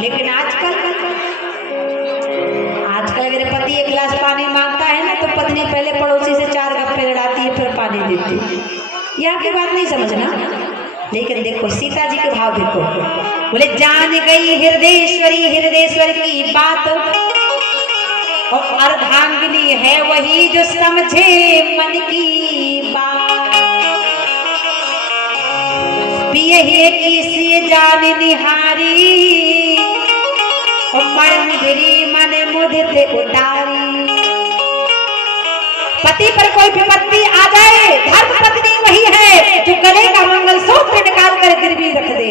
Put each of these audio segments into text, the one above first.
लेकिन आजकल अगर पति एक गिलास पानी मांगता है ना तो पत्नी पहले पड़ोसी से 4 गप्पे लड़ाती है फिर पानी देती है। यहाँ की बात नहीं समझना, लेकिन देखो सीता जी के भाव देखो। बोले जान गई हृदयेश्वरी की बात, और अर्धांगिनी है वही जो समझे मन की बात। पिए ही किसी जान निहारी, और मंदिरी मन मुदित उतारी। पति पर कोई विपत्ति आ जाए, धर्म पत्नी वही है जो गले का मंगलसूत्र निकाल कर गिरवी रख दे।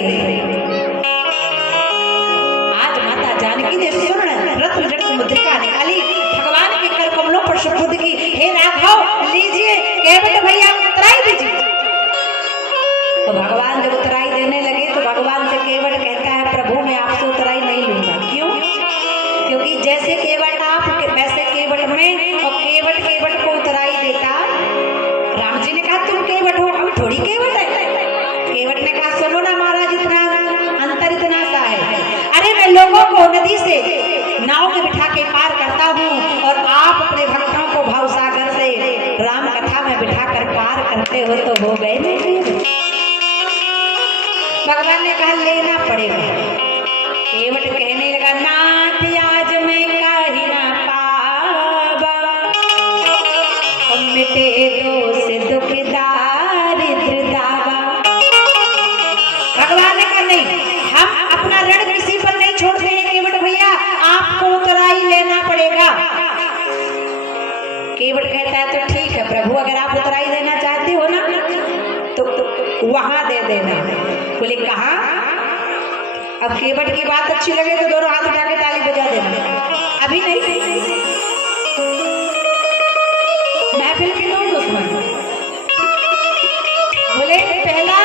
आज माता जानकी ने स्वर्ण रत्न जड़ित मुद्रिका निकाली, भगवान के कर कमलों पर सुपुर्द की। हे राघव लीजिए, केवट भैया उतराई दीजिए। तो भगवान जब उतराई देने लगे तो भगवान से केवट कहता है, प्रभु मैं आपसे उतराई नहीं लूंगा। क्यों? क्योंकि जैसे केवट आप वैसे केवट में, और केवट को उतराई देता। राम जी ने कहा तुम केवट हो, हम थोड़ी केवट है। केवट ने कहा सुनो ना महाराज, इतना अंतर इतना सा है। अरे मैं लोगों को नदी से नाव में बिठा के पार करता हूँ, और आप अपने भक्तों को भवसागर से राम कथा में बिठा कर पार करते हो, तो हो गए नहीं। भगवान ने कहा लेना पड़ेगा। केवट कहने लगा नाथ आज मैं काहि ना पावा, मिटे दोष दुख दारिद्र दावा। भगवान ने कहा नहीं, हम अपना ऋण किसी पर नहीं छोड़ते हैं केवट भैया, आपको उतराई लेना पड़ेगा। केवट कहता है तो ठीक है प्रभु, अगर आप उतराई देना चाहते हो ना तो वहां दे देना। बोले कहाँ? अब केवट की बात अच्छी लगे तो दोनों हाथ उठा के ताली बजा देना। अभी नहीं, महफिल के दो दुश्मन। बोले पहला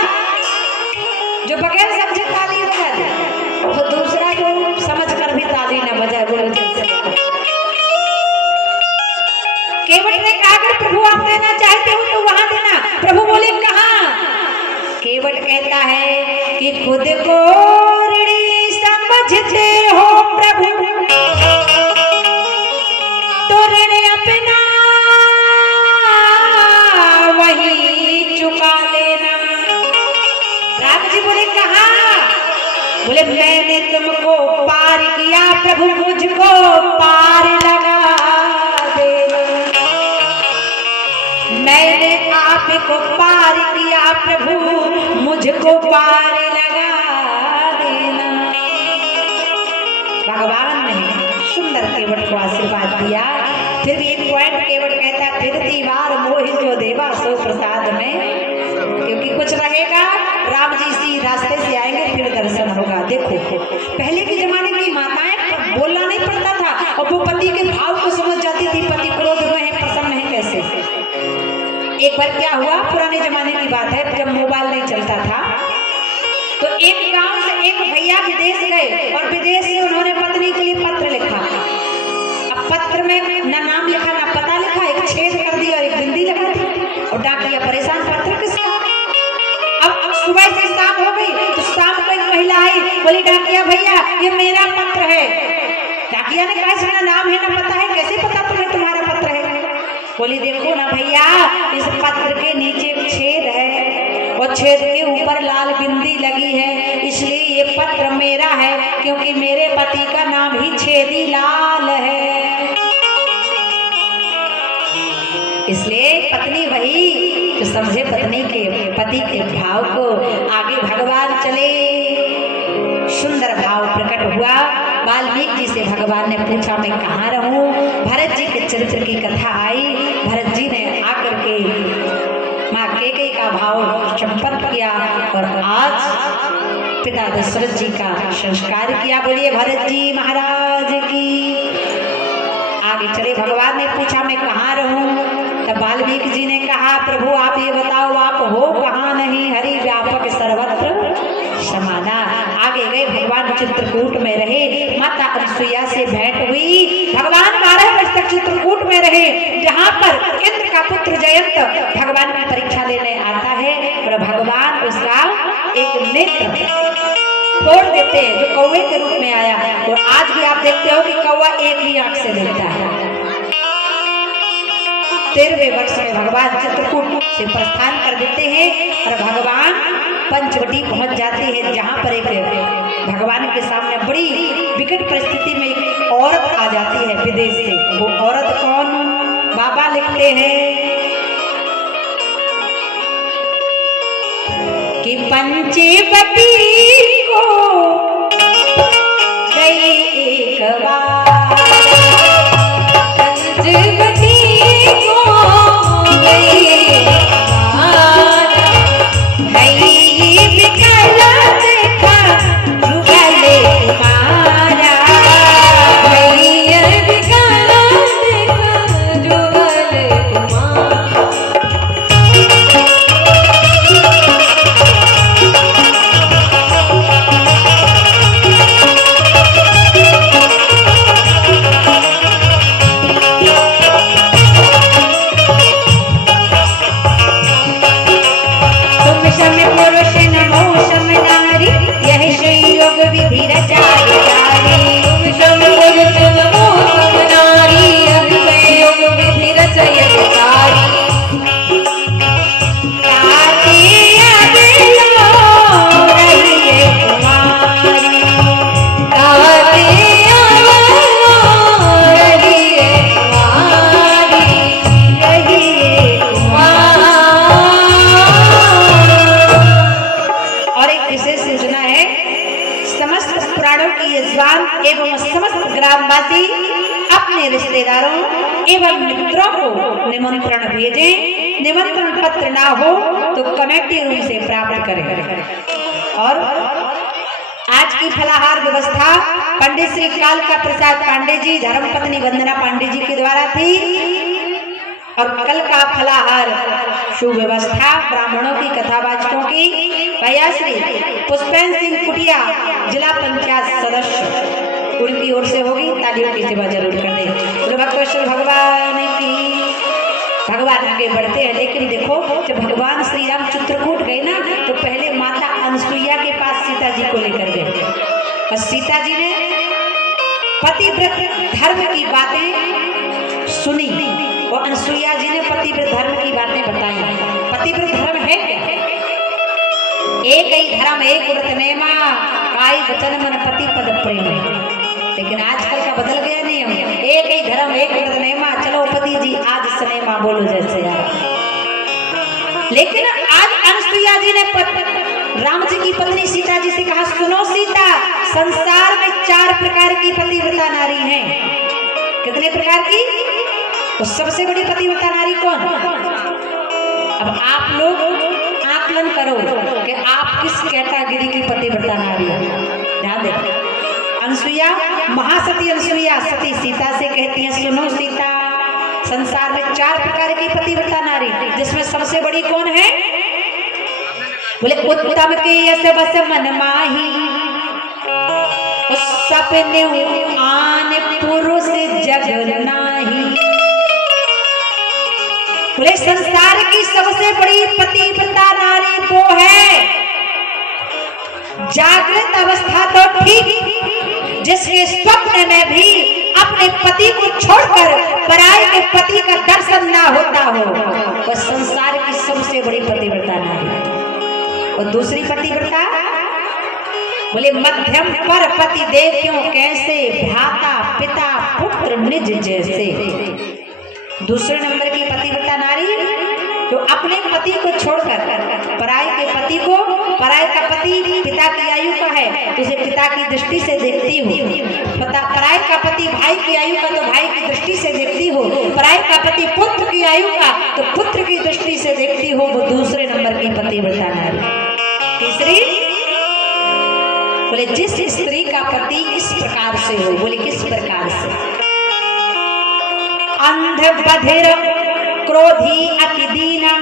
जो बगैर समझे ताली बजा दे, और दूसरा जो समझ कर भी ताली न बजाए। बोले केवट ने कहा अगर प्रभु आप देना चाहते हो तो वहां देना। प्रभु बोले कहाँ? केवट कहता है कि खुद को ऋणी समझते हो प्रभु, तो ऋण अपना वही चुका लेना। राम जी बोले कहा? बोले मैंने तुमको पार किया प्रभु, मुझको पार लगा देना। मैंने आपको पार किया प्रभु, मुझको पार लगा देना। भगवान ने सुंदर केवट को आशीर्वाद दिया। फिर भी एक पॉइंट केवट कहता है, फिर दीवार मोहि जो देवा सो प्रसाद में, क्योंकि कुछ रहेगा। राम जी इसी रास्ते से आएंगे फिर दर्शन होगा। देखो पहले के जमाने की माताएं बोलना नहीं पड़ता था, और वो पति के भाव को समझ जाती थी, पति क्रोध में है प्रसन्न है कैसे। एक बार क्या हुआ, पुराने जमाने की बात है, जब मोबाइल नहीं चलता था, तो एक गांव से एक भैया विदेश गए, और विदेश से उन्होंने पत्नी के लिए पत्र लिखा। अब पत्र में न नाम लिखा न पता लिखा, एक छेद कर दी और एक बिंदी लगा दी, और डाकिया परेशान, पत्र किसका। अब सुबह से शाम हो गई, तो शाम को एक महिला आई, बोली डाकिया भैया ये मेरा पत्र है। डाकिया ने कहा इसमें नाम है न पता है, कैसे पता तुम्हें तुम्हारा पत्र है। बोली देखो ना भैया, इस पत्र के नीचे छेद है, और छेद के ऊपर लाल बिंदी लगी है, इसलिए ये पत्र मेरा है, क्योंकि मेरे पति का नाम ही छेदी लाल है। इसलिए पत्नी वही जो समझे पत्नी के पति के भाव को। आगे भगवान चले, सुंदर भाव प्रकट हुआ। वाल्मीकि जी से भगवान ने पूछा मैं कहाँ रहूं। भरत जी के चरित्र की कथा आई। भरत जी ने आकर के माँ कैकेयी का भाव संपन्न किया, और आज पिता दशरथ जी का संस्कार किया। बोलिए भरत जी महाराज की। आगे चले, भगवान ने पूछा मैं कहाँ रहूं। तब वाल्मीकि जी ने कहा प्रभु आप ये बताओ आप हो कहाँ। नहीं हरि व्यापक सर्वत्र समाना। आगे गए, भगवान चित्रकूट में रहे। माता अनसुईया से भेंट हुई। भगवान 12 वर्ष तक चित्रकूट में रहे, जहाँ पर इंद्र का पुत्र जयंत भगवान की परीक्षा लेने आता है, और भगवान उसका एक नेत्र तोड़ देते हैं जो कौवे के रूप में आया। देखते हो कि कौवा एक ही आंख से देखता है। 13वें वर्ष में भगवान चित्रकूट से प्रस्थान कर देते हैं और भगवान पंचवटी पहुंच जाते हैं, जहां पर एक भगवान के सामने बड़ी विकट परिस्थिति में एक औरत आ जाती है विदेश से। वो औरत कौन? बाबा लिखते हैं कि पंचवटी को गई एक बार, पंचवटी को गई एक बार, भई विकल देखा जुगल कुमारा, भई विकल देखा जुगल कुमारा। एवं समस्त ग्रामवासी अपने रिश्तेदारों एवं मित्रों को निमंत्रण भेजें। निमंत्रण पत्र ना हो तो कमेटी रूम से प्राप्त करें। और आज की फलाहार व्यवस्था पंडित श्री कालका प्रसाद पांडे जी, धर्मपत्नी वंदना पांडे जी के द्वारा थी। और कल का फलाहार सुव्यवस्था ब्राह्मणों की, कथावाचकों की भैया श्री पुष्पेंद्र सिंह कुटिया जिला पंचायत सदस्य उनकी ओर से होगी। तालियों की सेवा जरूर कर दें। बोलो भक्तेश्वर भगवान की। भगवान आगे बढ़ते हैं, लेकिन देखो जब भगवान श्री राम चित्रकूट गए ना तो पहले माता अनसुईया के पास सीता जी को लेकर गए और सीता जी ने पतिव्रत धर्म की बातें सुनी और अनसुईया जी ने पतिव्रत धर्म की बातें बताई। पतिव्रत धर्म है क्या? एक ही धर्म एक व्रत नेमा, काई वचन मन पति पद प्रेम। लेकिन आजकल का बदल गया नियम, एक ही धर्म एक व्रत नेमा, चलो पति जी आज सनेमा बोलो जैसे यार। लेकिन आज अनसुईया जी ने राम जी की पत्नी सीता जी से कहा, सुनो सीता, संसार में 4 प्रकार की पतिव्रता नारी हैं। कितने प्रकार की? तो सबसे बड़ी पतिव्रता नारी कौन? अब आप लोग आकलन करो कि आप किस कैटेगरी की पतिव्रता नारी हो। ध्यान दें, अनसुईया महासती अनसुईया सती सीता से कहती है, सुनो सीता, संसार में 4 प्रकार की पतिव्रता नारी, जिसमें सबसे बड़ी कौन है? बोले उत्तम के यश बस मन माही, सपने आन पुरुष जग नाही। बोले संसार की सबसे बड़ी पतिव्रता नारी वो है जागृत अवस्था तो ठीक, जिसके स्वप्न में भी अपने पति को छोड़कर पराये के पति का दर्शन ना होता हो, वह संसार की सबसे बड़ी पतिव्रता नारी। और दूसरी पतिव्रता बोले मध्यम पर पति देत्यों कैसे, भ्राता पिता पुत्र निज जैसे। दूसरे नंबर की पतिव्रता नारी जो अपने पति को छोड़कर पराये के पति को, पराये का पति पिता की आयु का है तो उसे पिता की दृष्टि से देखती हो, पराये का पति भाई की आयु का तो भाई की दृष्टि से देखती हो, पराये का पति पुत्र की आयु का तो पुत्र की दृष्टि से देखती हो, वो दूसरे नंबर की पतिव्रता नारी। तीसरी बोले जिस स्त्री का पति इस प्रकार से हो। बोले किस प्रकार से? अंध बधिर क्रोधी अति दीना,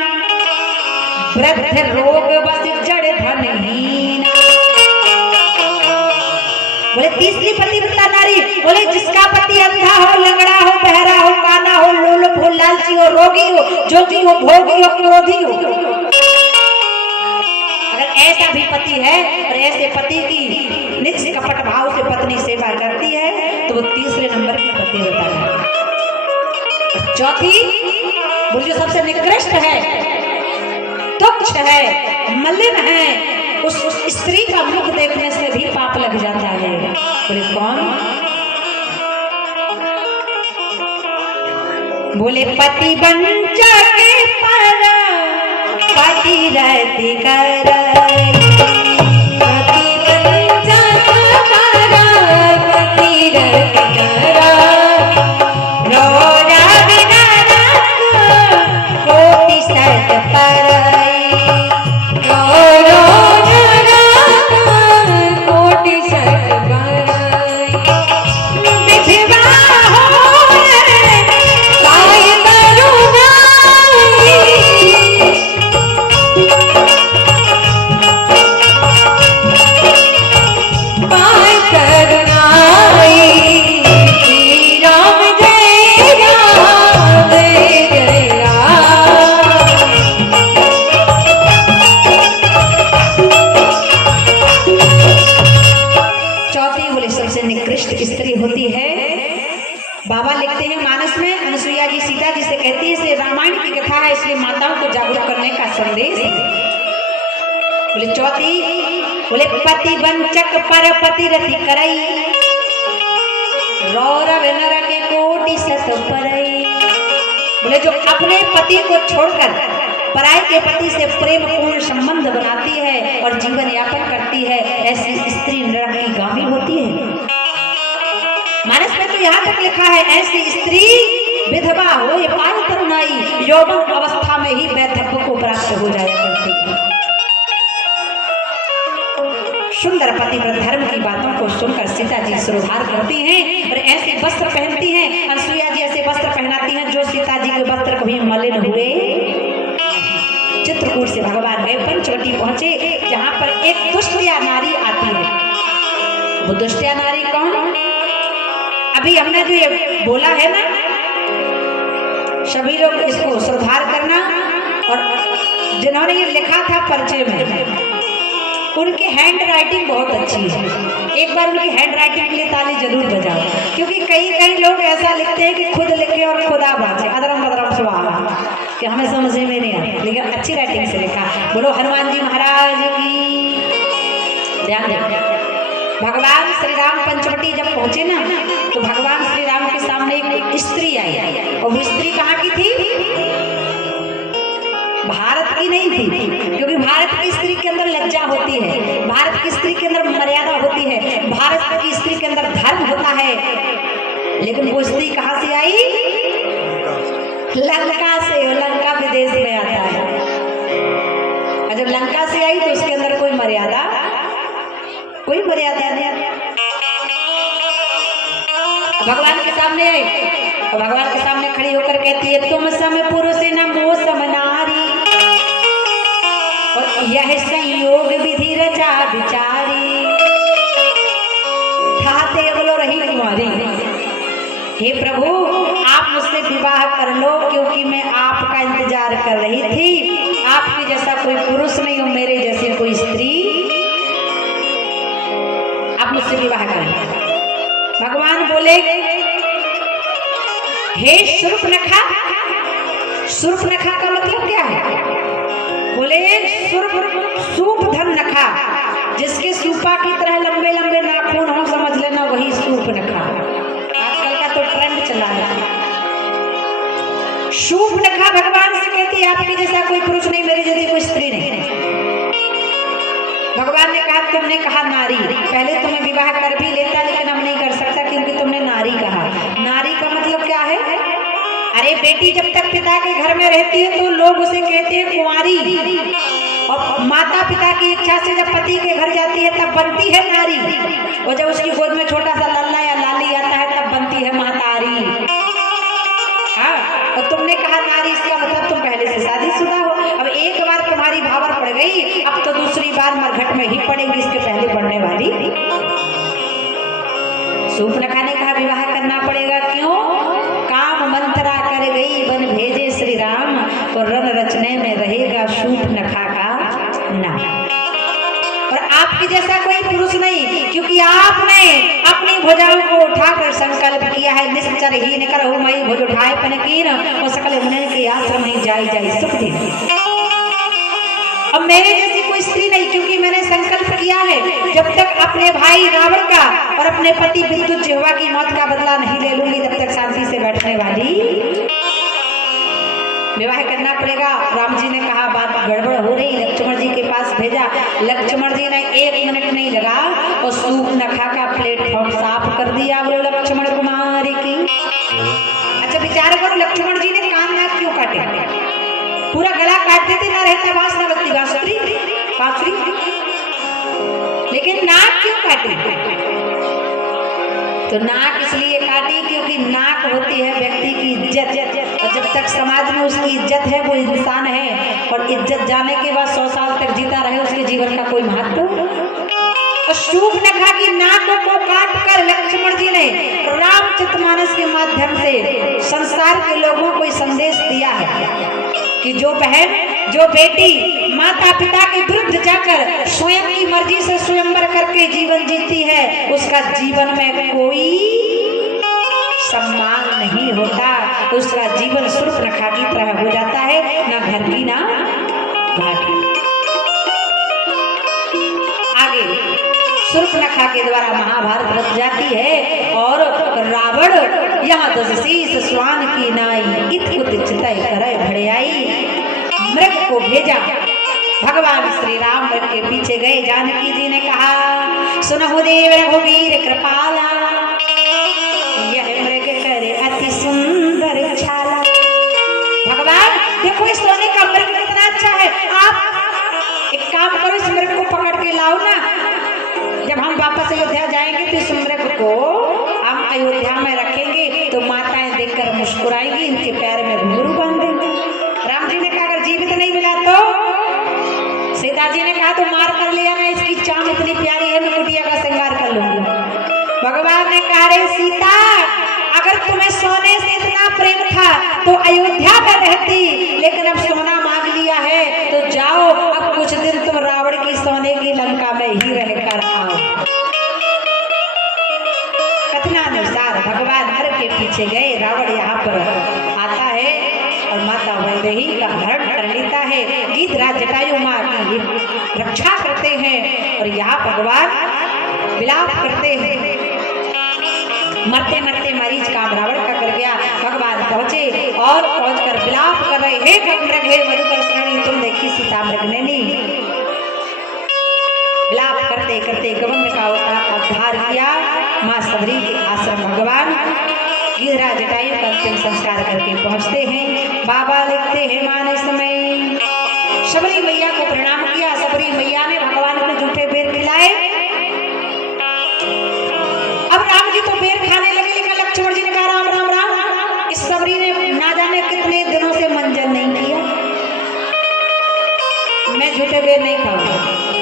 वृद्ध रोग बस जड़ धनहीन। बोले तीसरी पतिव्रता नारी, बोले जिसका पति अंधा हो, लंगड़ा हो, बहरा हो, काना हो, लोलुप हो, लालची हो, रोगी हो, जोगी हो, भोगी हो, क्रोधी हो। अगर ऐसा भी पति है और ऐसे पति की निज कपट भाव से पत्नी सेवा करती है तो वो तीसरे नंबर की पतिव्रता है। चौथी बोले जो सबसे निकृष्ट है, तुच्छ है, मलिन है, उस स्त्री का मुख देखने से भी पाप लग जाता है। बोले कौन? बोले पति वंचक पर पतिरति कर, पति वंचक पर पतिरति कर, रोरा बिना कोटि सत पर, स्त्री होती है। बाबा लिखते हैं मानस में, अनुसुईया जी सीता जी से कहती है इसे रामायण की कथा है, इसलिए माताओं को जागरूक करने का संदेश है। बोले चौथी, बोले पति वंचक पर पतिरति करई, रौरव नर के कोटि सत परई। बोले जो अपने पति को छोड़कर पराई के पति से प्रेम पूर्ण संबंध बनाती है और जीवन यापन करती है, ऐसी स्त्री नरकगामी होती है। मानस में तो यहाँ तक लिखा है ऐसी स्त्री विधवा हो या पार तरुणाई यौवन अवस्था में ही वैधव्य को प्राप्त हो जाया करती है। सुंदर पतिव्रत धर्म की बातों को सुनकर सीता जी सरोहार करती हैं और ऐसे वस्त्र पहनती हैं। अनुसुईया जी ऐसे वस्त्र पहनाती हैं जो सीता जी के वस्त्र कभी मलिन हुए। चित्रकूट से भगवान गए, पंचवटी पहुंचे जहां पर एक दुष्टिया नारी आती है। वो दुष्टिया नारी कौन? अभी हमने जो ये बोला है ना, सभी लोग इसको सुधार करना। और जिन्होंने ये लिखा था परिचय में, उनकी हैंड राइटिंग बहुत अच्छी है। एक बार उनकी हैंड राइटिंग के लिए ताली जरूर बजाओ, क्योंकि कई लोग ऐसा लिखते हैं कि खुद लिखे और खुदा बाजे अदरम बदरम सुबह कि हमें समझ में नहीं आया, लेकिन अच्छी राइटिंग से लिखा। बोलो हनुमान जी महाराज की। ध्यान दें, भगवान श्री राम पंचवटी जब पहुंचे ना, तो भगवान श्री राम के सामने एक स्त्री आई और वो स्त्री कहाँ की थी? भारत की नहीं थी, क्योंकि भारत की स्त्री के अंदर लज्जा होती है, भारत की स्त्री के अंदर मर्यादा होती है, भारत की स्त्री के अंदर धर्म होता है। लेकिन वो स्त्री कहाँ से आई? लंका से। लंका विदेश में आता है, और जब लंका से आई तो उसके अंदर कोई मर्यादा नहीं। भगवान के सामने आई और भगवान के सामने खड़ी होकर कहती है तुम सम पुरुष न मोह सम नारी, और यह संयोग विधि रचा विचारी, ठाते बोलो रही कुमारी। हे प्रभु आप मुझसे विवाह कर लो, क्योंकि मैं आपका इंतजार कर रही थी। आपके जैसा कोई पुरुष नहीं और मेरे जैसी कोई स्त्री, आप मुझसे विवाह करें। भगवान बोले हे शूर्पणखा। शूर्पणखा का मतलब क्या है? बोले सूपधन नखा, जिसके सूपा की तरह लंबे लंबे नाखून हो, समझ लेना वही शूर्पणखा। आजकल का तो ट्रेंड चला है। शूर्पणखा भगवान से कहती है आपके जैसा कोई पुरुष नहीं, मेरी जैसी कोई स्त्री नहीं। भगवान ने कहा तुमने कहा नारी, पहले तुम्हें विवाह कर भी लेता, लेकिन हम नहीं कर सकता क्योंकि तुमने नारी कहा। नारी का मतलब क्या है? अरे बेटी जब तक पिता के घर में रहती है तो लोग उसे कहते हैं कुंवारी, और माता पिता की इच्छा से जब पति के घर जाती है तब बनती है नारी, और जब उसकी गोद में छोटा सा लल्ला या लाली आता है तब बनती है महतारी। हाँ, और तुमने कहा नारी, इसका मतलब तुम पहले से शादीशुदा हो। अब एक बार तुम्हारी भावर पड़ गई, अब तो दूसरी बार मरघट में ही पड़ेगी, इसके पहले पड़ने वाली। शूर्पणखा ने कहा विवाह करना पड़ेगा। क्यों? काम मंत्रा कर गई वन भेजे श्री राम, और रण रचने में रहेगा शूर्पणखा का नाम। और आपके जैसा कोई पुरुष नहीं, क्योंकि आपने अपनी भुजाओं को उठाकर संकल्प किया है, निश्चर ही न करहु मई भुज उठाए पनकीन और सकल मुनि के आश्रम ही जाई जाई सुख दे। अब मेरे जैसी कोई स्त्री नहीं, क्योंकि मैंने संकल्प किया है जब तक अपने भाई रावण का और अपने पति विद्युत जिह्वा की मौत का बदला नहीं ले लूंगी तब तक शांति से बैठने वाली। विवाह करना पड़ेगा। राम जी ने कहा बात गड़बड़ हो रही, लक्ष्मण जी के पास भेजा। लक्ष्मण जी ने 1 मिनट नहीं लगा और सूर्पनखा का प्लेटफॉर्म साफ कर दिया। बोलो लक्ष्मण कुमारी की। अच्छा विचार करो, लक्ष्मण जी ने कान नाक क्यों काटे? पूरा गला काट देते ना रहता बांस ना बजती बांसुरी, लेकिन नाक क्यों काटे? तो नाक इसलिए काटी क्योंकि नाक होती है व्यक्ति की इज्जत, और जब तक समाज में उसकी इज्जत है वो इंसान है, और इज्जत जाने के बाद 100 साल तक जीता रहे उसके जीवन का कोई महत्व। और शूर्पनखा की नाक को काट कर लक्ष्मण जी ने रामचरितमानस के माध्यम से संसार के लोगों को संदेश दिया है कि जो बहन जो बेटी माता पिता के विरुद्ध जाकर स्वयं की मर्जी से स्वयंवर करके जीवन जीती है उसका जीवन में कोई सम्मान नहीं होता, उसका जीवन शूर्पनखा की तरह हो जाता है, ना घर की ना घाट की। आगे शूर्पनखा के द्वारा महाभारत रच जाती है और रावण यहाँ 10 शीश स्वान की नाई इत कुत चितई करे भड़ियाई मृग को भेजा। भगवान श्री राम मृग के पीछे गए। जानकी जी ने कहा सुनहु देव रघुवीर कृपाला, यह मृग करे अति सुंदर छाला। भगवान देखो इस सोने का मृग कितना अच्छा है, आप एक काम करो इस मृग को पकड़ के लाओ ना, जब हम वापस अयोध्या जाएंगे तो इस मृग को हम अयोध्या में रखेंगे तो माताएं देखकर मुस्कुराएंगी, इनके पैर में घुंघरू बांध देंगे। राम जी ने कहा अगर जीवित नहीं मिला तो? सीता जी ने कहा तो मार कर लिया ना, इसकी चाम इतनी प्यारी है मैं कुटिया का श्रृंगार कर लूंगी। भगवान ने कहा रे सीता अगर तुम्हें सोने से इतना प्रेम था तो अयोध्या में रहती, लेकिन अब सोना मांग लिया है तो जाओ अब कुछ दिन तुम रावण की सोने की लंका में ही रहकर आओ। कथनानुसार भगवान हर के पीछे गए। रावण यहाँ पर आता है और माता वैदेही का हरण कर लेता है। गीधराज जटायु माँ की रक्षा करते हैं और यहाँ भगवान विलाप करते हैं। मरते मरते मरीज काम रावण का कर गया। भगवान पहुंचे और पहुंचकर विलाप कर रहे हे मृग हे मधुकर श्रेणी तुम देखी सीता मृग ने नहीं। विलाप करते करते गवंड का उद्धार किया। माँ सबरी के आश्रम भगवान गीधराज जटायु का अंतिम संस्कार करके पहुंचते हैं। बाबा लिखते हैं माने समय सबरी मैया को प्रणाम किया। सबरी मैया ने भगवान को जूठे बेर खिलाए। अब राम जी तो बेर खाने लगे, लेकिन लक्ष्मण जी ने कहा राम राम राम, इस सबरी ने ना जाने कितने दिनों से मंजन नहीं किया, मैं झूठे बेर नहीं खाऊंगा।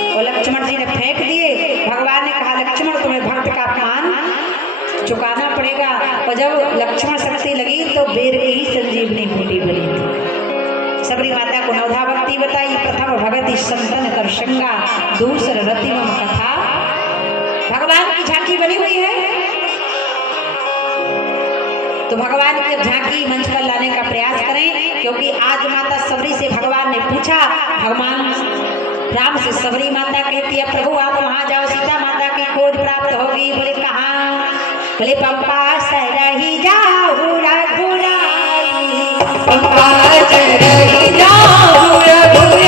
और लक्ष्मण जी ने फेंक दिए। भगवान ने कहा लक्ष्मण तुम्हें भक्त का अपमान चुकाना पड़ेगा। और जब लक्ष्मण शक्ति लगी तो बेर की ही संजीवनी बूटी बनी थी। सबरी माता को नवधा भक्ति बताई। प्रथम भगति संतन कर शंगा, दूसर रति मम कथा। भगवान की झांकी बनी हुई है तो भगवान की झांकी मंच पर लाने का प्रयास करें, क्योंकि आज माता सबरी से भगवान ने पूछा। भगवान राम से सबरी माता कहती है प्रभु आप वहां जाओ, सीता माता की खोज प्राप्त होगी। बोले कहाँ? बोले पंपा सरही जाओ रघुराई, पंपा सरही जाओ रघुराई।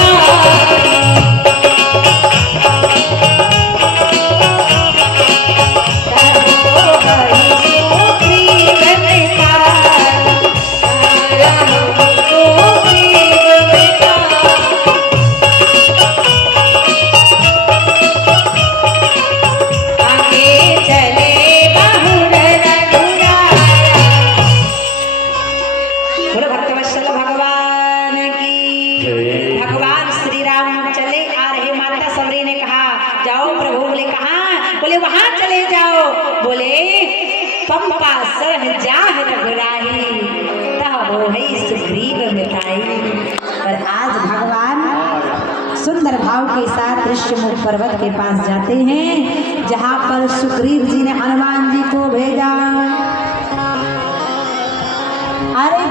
पंपा सह जाह रघुराई तह मोहि सुग्रीव मिताई। पर आज भगवान सुंदर भाव के साथ ऋष्यमुख पर्वत के पास जाते हैं, जहाँ पर सुग्रीव जी ने हनुमान जी को भेजा। अरे